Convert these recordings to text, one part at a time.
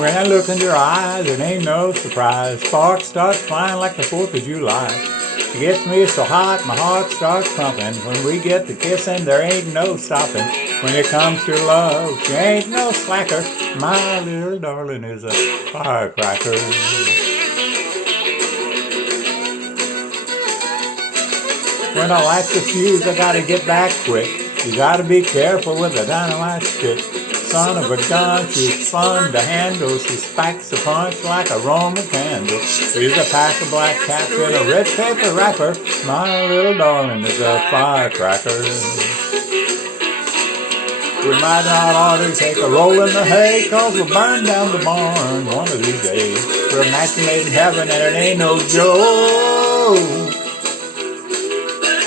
When I look in your eyes, it ain't no surprise. Sparks start flying like the 4th of July. She gets me so hot, my heart starts pumping. When we get to kissing, there ain't no stopping. When it comes to love, she ain't no slacker. My little darling is a firecracker. When I light the fuse, I gotta get back quick. You gotta be careful with a dynamite stick. Son of a gun, she's fun to handle. She spikes a punch like a Roman candle. She's a pack of black cats in a red paper wrapper. My little darling is a firecracker. We might not ought to take a roll in the hay, 'cause we'll burn down the barn one of these days. We're a match made in heaven and it ain't no joke.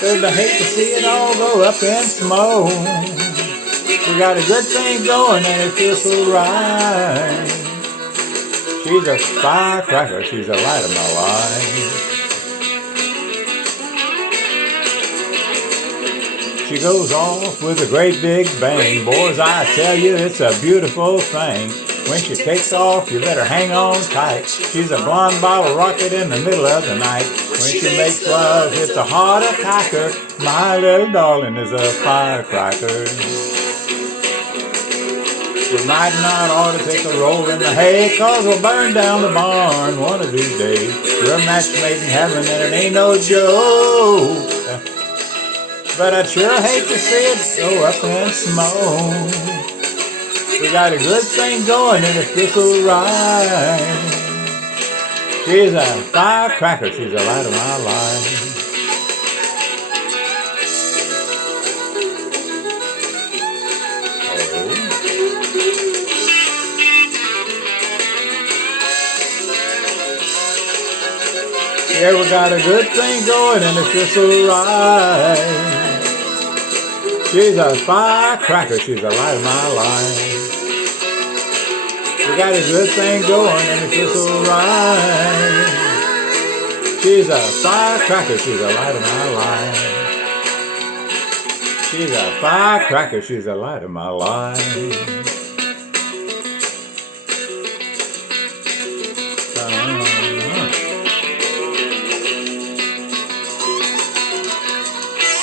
I'd hate to see it all go up in smoke. We got a good thing going and it feels so right. She's a firecracker, she's the light of my life. She goes off with a great big bang. Boys, I tell you, it's a beautiful thing. When she takes off, you better hang on tight. She's a blonde bottle rocket in the middle of the night. When she makes love, it's a heart attacker. My little darling is a firecracker. We might not ought to take a roll in the hay, 'cause we'll burn down the barn one of these days. We're a match made in heaven and it ain't no joke. But I'd sure hate to see it go up in smoke. We got a good thing going and it feels so right. She's a firecracker, she's the light of my life. Yeah, we got a good thing going and it feels so right. She's a firecracker, she's the light of my life. We got a good thing going and it feels so right. She's a firecracker, she's the light of my life. She's a firecracker, she's the light of my life.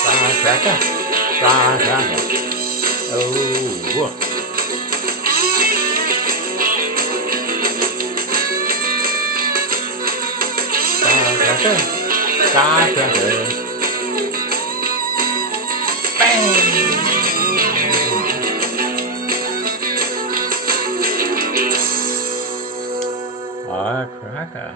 Firecracker, firecracker. Oh. Firecracker, firecracker. Bang! Firecracker.